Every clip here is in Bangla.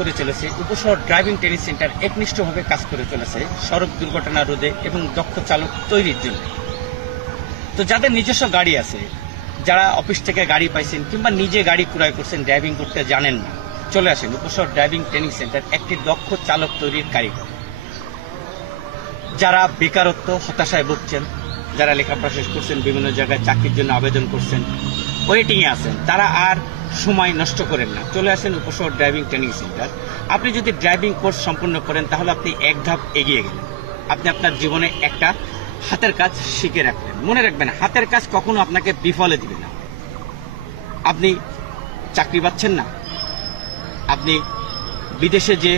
করে চলেছে উপশহর ড্রাইভিং ট্রেনিং সেন্টার একনিষ্ঠভাবে কাজ করে চলেছে সড়ক দুর্ঘটনা রোধে এবং দক্ষ চালক তৈরির জন্য। তো যাদের নিজস্ব গাড়ি আছে, যারা অফিস থেকে গাড়ি পাইছেন কিংবা নিজে গাড়ি ক্রয় করছেন, ড্রাইভিং করতে জানেন না, চলে আসেন উপশহর ড্রাইভিং ট্রেনিং সেন্টার, একটি দক্ষ চালক তৈরির কারিগর। যারা বেকারত্ব হতাশায় ভুগছেন, যারা লেখাপড়া শেষ করছেন, বিভিন্ন জায়গায় চাকরির জন্য আবেদন করছেন, ওয়েটিংয়ে আছেন, তারা আর সময় নষ্ট করেন না, চলে আসেন উপশহর ড্রাইভিং ট্রেনিং সেন্টার। আপনি যদি ড্রাইভিং কোর্স সম্পূর্ণ করেন তাহলে আপনি এক ধাপ এগিয়ে গেলেন। আপনি আপনার জীবনে একটা হাতের কাজ শিখে রাখলেন। মনে রাখবেন, হাতের কাজ কখনো আপনাকে বিফলে দিবে না। আপনি চাকরি পাচ্ছেন না, আপনি বিদেশে যে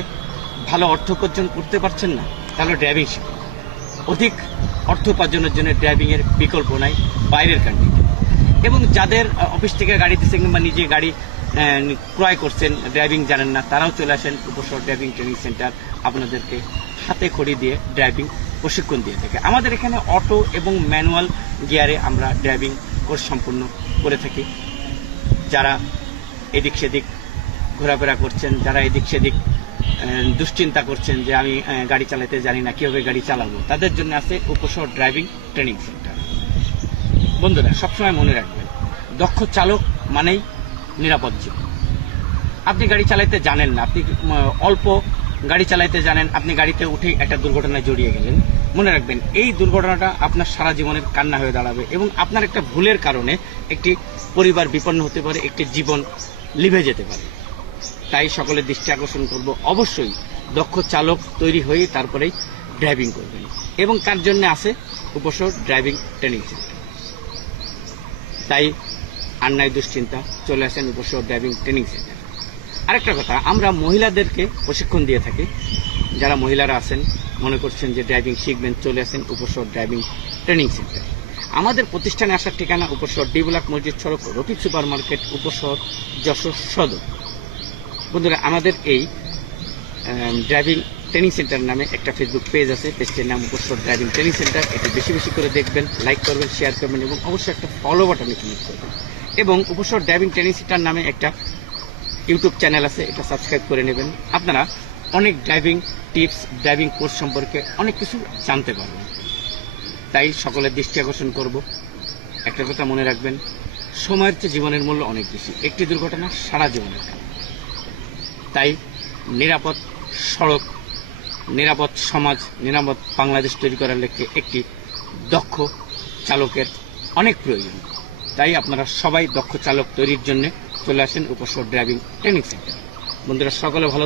ভালো অর্থ উপার্জন করতে পারছেন না, তাহলে ড্রাইভিং শিখুন। অধিক অর্থ উপার্জনের জন্য ড্রাইভিংয়ের বিকল্প নাই বাইরের কান্ট্রিতে। এবং যাদের অফিস থেকে গাড়ি দিচ্ছেন কিংবা নিজে গাড়ি ক্রয় করছেন, ড্রাইভিং জানেন না, তারাও চলে আসেন উপশহর ড্রাইভিং ট্রেনিং সেন্টার। আপনাদেরকে হাতে খড়ি দিয়ে ড্রাইভিং প্রশিক্ষণ দিয়ে থাকে। আমাদের এখানে অটো এবং ম্যানুয়াল গিয়ারে আমরা ড্রাইভিং কোর্স সম্পূর্ণ করে থাকি। যারা এদিক সেদিক ঘোরাফেরা করছেন, যারা এদিক সেদিক দুশ্চিন্তা করছেন যে আমি গাড়ি চালাতে জানি না, কীভাবে গাড়ি চালাবো, তাদের জন্য আছে উপশহর ড্রাইভিং ট্রেনিং সেন্টার। বন্ধুরা, সবসময় মনে রাখবেন, দক্ষ চালক মানেই নিরাপদ জীবন। আপনি গাড়ি চালাতে জানেন না, আপনি অল্প গাড়ি চালাতে জানেন, আপনি গাড়িতে উঠে একটা দুর্ঘটনায় জড়িয়ে গেলেন, মনে রাখবেন এই দুর্ঘটনাটা আপনার সারা জীবনের কান্না হয়ে দাঁড়াবে এবং আপনার একটা ভুলের কারণে একটি পরিবার বিপন্ন হতে পারে, একটি জীবন লিভে যেতে পারে। তাই সকলের দৃষ্টি আকর্ষণ করব, অবশ্যই দক্ষ চালক তৈরি হয়ে তারপরেই ড্রাইভিং করবেন। এবং তার জন্য আছে উপশহর ড্রাইভিং ট্রেনিং সেন্টার। তাই আর নাই দুশ্চিন্তা, চলে আসেন উপশহর ড্রাইভিং ট্রেনিং সেন্টার। আরেকটা কথা, আমরা মহিলাদেরকে প্রশিক্ষণ দিয়ে থাকি। যারা মহিলারা আছেন, মনে করছেন যে ড্রাইভিং শিখবেন, চলে আসেন উপশহর ড্রাইভিং ট্রেনিং সেন্টার। আমাদের প্রতিষ্ঠানে আসার ঠিকানা উপশহর ডি ব্লক মসজিদ সড়ক, রফিক সুপার মার্কেট, উপশহর, যশোর সদর। বন্ধুরা, আমাদের এই ড্রাইভিং ট্রেনিং সেন্টার নামে একটা ফেসবুক পেজ আছে, পেজটির নাম উপশহর ড্রাইভিং ট্রেনিং সেন্টার। এটা বেশি বেশি করে দেখবেন, লাইক করবেন, শেয়ার করবেন এবং অবশ্যই একটা ফলো বাটনে ক্লিক করবেন। এবং উপশহর ড্রাইভিং ট্রেনিং সেন্টার নামে একটা ইউটিউব চ্যানেল আছে, এটা সাবস্ক্রাইব করে নেবেন। আপনারা অনেক ড্রাইভিং টিপস, ড্রাইভিং কোর্স সম্পর্কে অনেক কিছু জানতে পারবেন। তাই সকলের দৃষ্টি আকর্ষণ করব, একটা কথা মনে রাখবেন, সময়ের চেয়ে জীবনের মূল্য অনেক বেশি। একটি দুর্ঘটনা সারা জীবনের কারণ। তাই নিরাপদ সড়ক, নিরাপদ সমাজ, নিরাপদ বাংলাদেশ তৈরি করার লক্ষ্যে একটি দক্ষ চালকের অনেক প্রয়োজন। তাই আপনারা সবাই দক্ষ চালক তৈরির জন্য চলে আসেন উপশহর ড্রাইভিং ট্রেনিং সেন্টার। বন্ধুরা, সকলে ভালো